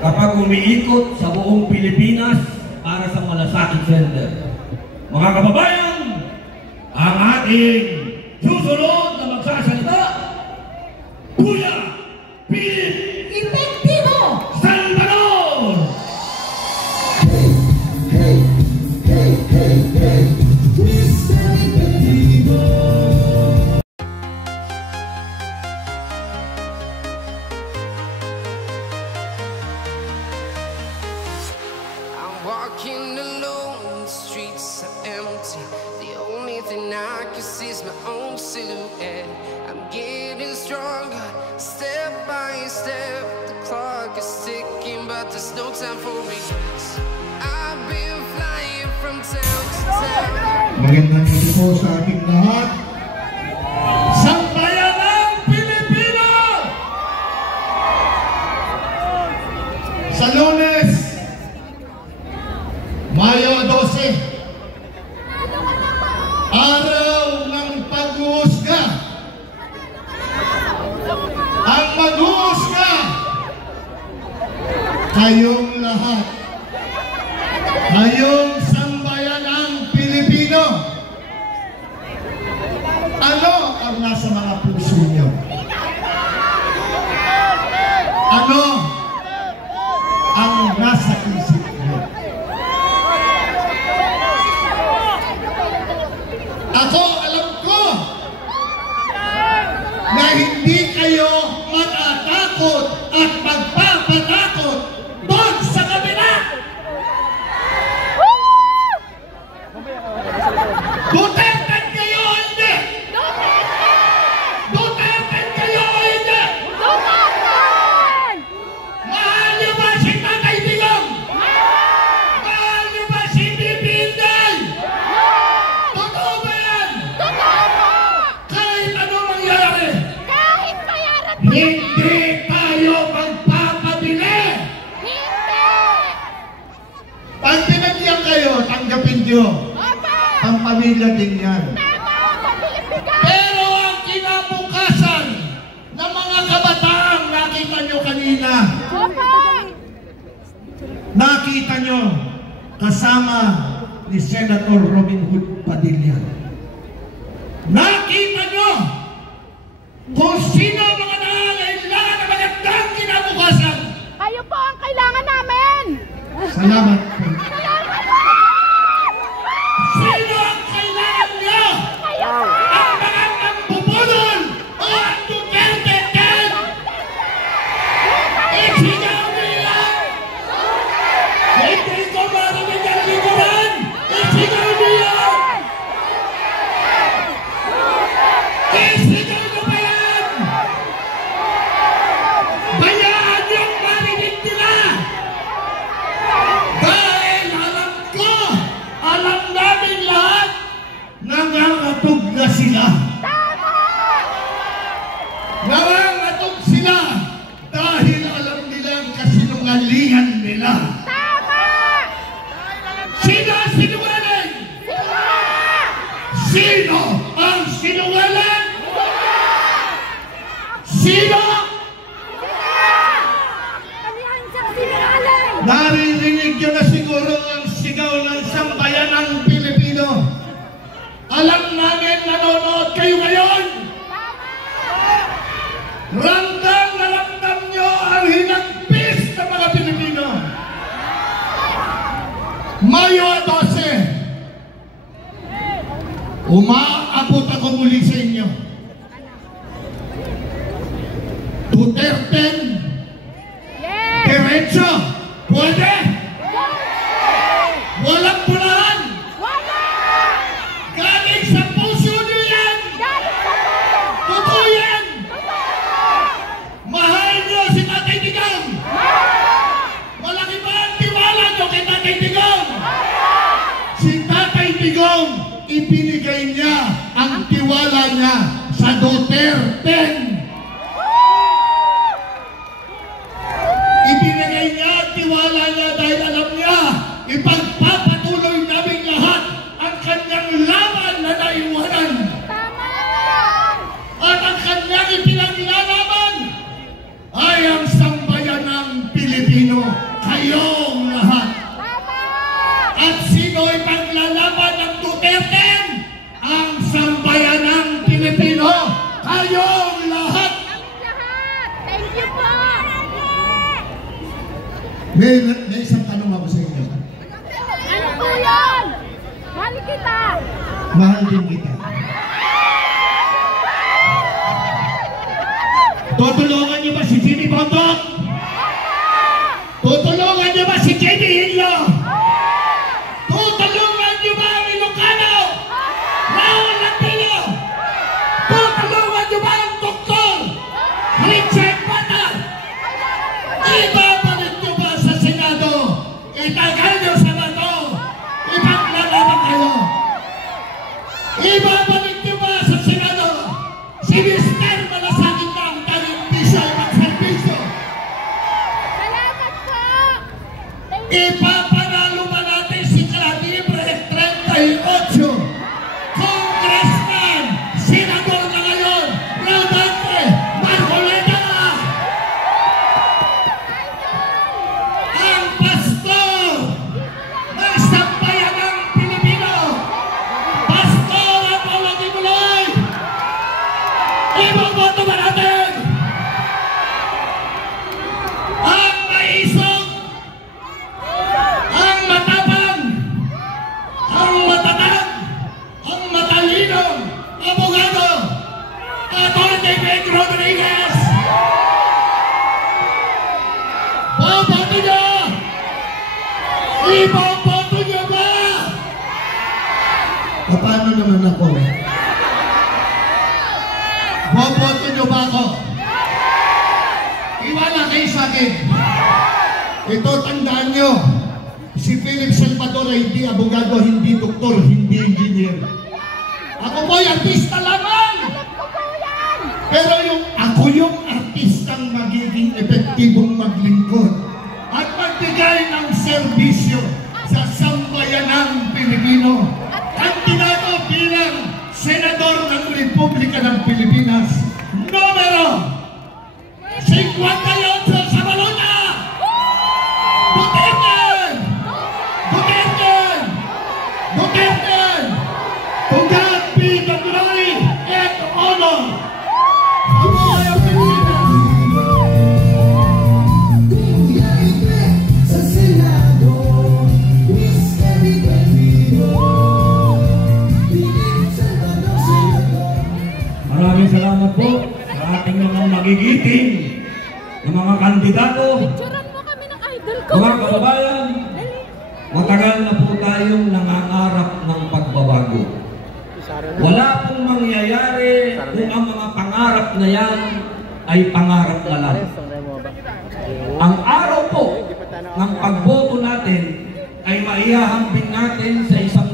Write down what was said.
kapag umiikot sa buong Pilipinas para sa Malasakit Center. Mga kababayan, ang ating susunod na magsasalita, Kuya Philip Epektibo Salvador! Hey, hey, hey, hey, Mr. Epektibo. Walking alone, the streets are empty. The only thing I can see is my own silhouette. I'm getting stronger, step by step. The clock is ticking, but there's no time for regrets. I've been flying from town to town. Magandang gabi po sa ating lahat. Sambayanang Pilipino! Sa Lunes, Mayo 12, araw ng pag-uusga. Ang mag-uusga, kayong lahat, kayong sambayanang Pilipino. Ano ang nasa mga puso niyo? Ano ang nasa isip niyo? Ako, alam ko na hindi kayo matatakot at magpapatakot doon sa kabila. Duterte kayo o hindi? Duterte kayo o hindi? Mahal niyo ba si Tatay Digong? Mahal niyo ba si Bibi Inday? Totoo ba yan? Kahit ano mangyari, hindi tayo magpapabili. Pag pinagyan kayo, tanggapin nyo. Ang pamilya din yan. Pero ang kinabukasan ng mga kabataan, nakita nyo kanina. Nakita nyo kasama ni Senator Robin Hood Padilla. Nakita nyo kung sino ang mga nangangailangan ng magandang kinabukasan. Kayo po ang kailangan namin! Salamat po. Salamat po! Sino ang kailangan nyo? Kayo po! Ang mga nambubulol o ang Duterte din? Isigaw nila! Hindi ko marinig ang likuran! Isigaw nila! Isigaw nyo ba yan? Bayaan yung marinig nila! Dahil alam ko, alam namin lahat, nangangatog na sila. Nangangatog sila dahil alam nila ang kasinungalingan nila. Sino ang sinungaling? Sino ang sinungaling? Sino? Naririnig nyo na siguro ang sigaw ng sambayanang Pilipino. Alam namin nanonood kayo ngayon. Ramdam na ramdam nyo ang hinagpis ng mga Pilipino. Mayo 12, umaabot ako muli sa inyo. Duterte, diretso, pwede? Walang pulaan. Galing sa puso nyo yan. Totoo yan. Mahal nyo si Tatay Digong. Malaki ba ang tiwala nyo kay Tatay Digong? Si Tatay Digong, ibinigay niya ang tiwala niya sa Duterte. Ibinigay niya ang tiwala niya dahil alam niya, ipagpapatuloy namin lahat ang kanyang laban na naiwanan. At ang kanyang ipinaglalaban ay ang sambayanang Pilipinas. Pilipino, kayong lahat. Tama! At sino'y paglalaban ng Duterte? Ang sambayanang Pilipino, kayong lahat. Lahat! Thank you po! May isang tanong ako sa inyo. Ano po yun? Mahal kita! Mahal din kita. Tutulungan niyo ba si Jimmy Bondoc? Tutulungan niyo ba si Jenny Hillo? Tutulungan niyo ba ang Ilocano? Raul Antilo? Tutulungan niyo ba ang Dr. Richard Bata? Ibabalik niyo ba sa Senado? Itagal niyo sa bato? Ipaglalaban kayo? Ibabalik niyo ba sa Senado? Si Mr. Malasakit na ang tanging bisa ay magservisyo? Salamat po! Thank you! Ipapanalo ba natin si Calibre 38? Congressman, Senador na ngayon, Rodante Marcoleta! Ang pastor ng sambayanang Pilipino, Pastor Apollo Tibuloy! Iboboto ba natin? Ang maisog, ang matapang, ang matatag, ang matalinong abogado, Atty. Greg Rodriguez. Boboto niyo? Iboboto niyo ba? Paano naman ako? Boboto niyo ba ako? Iwala kayo sa akin. Ito, tandaan nyo. Si Philip Salvador ay hindi abogado, hindi doktor, hindi engineer. Ako po'y artista lamang. Ako po yan! Pero ako yung artistang magiging epektibong maglingkod at magbigay ng serbisyo sa sambayanang Pilipino. Kandidato bilang Senador ng Republika ng Pilipinas, numero 58 sa Balona! Duterte! Duterte! Duterte! To God be the glory and honor! Mabuhay ang Pilipinas! Maraming salamat po sa ating mga magigiting na mga kandidato. Picturean mo kami ng idol ko! Mga kababayan, matagal na po tayong nangangarap ng pagbabago. Wala pong mangyayari kung ang mga pangarap na yan ay pangarap na lang. Ang araw po ng pagboto natin ay maihahambing natin sa isang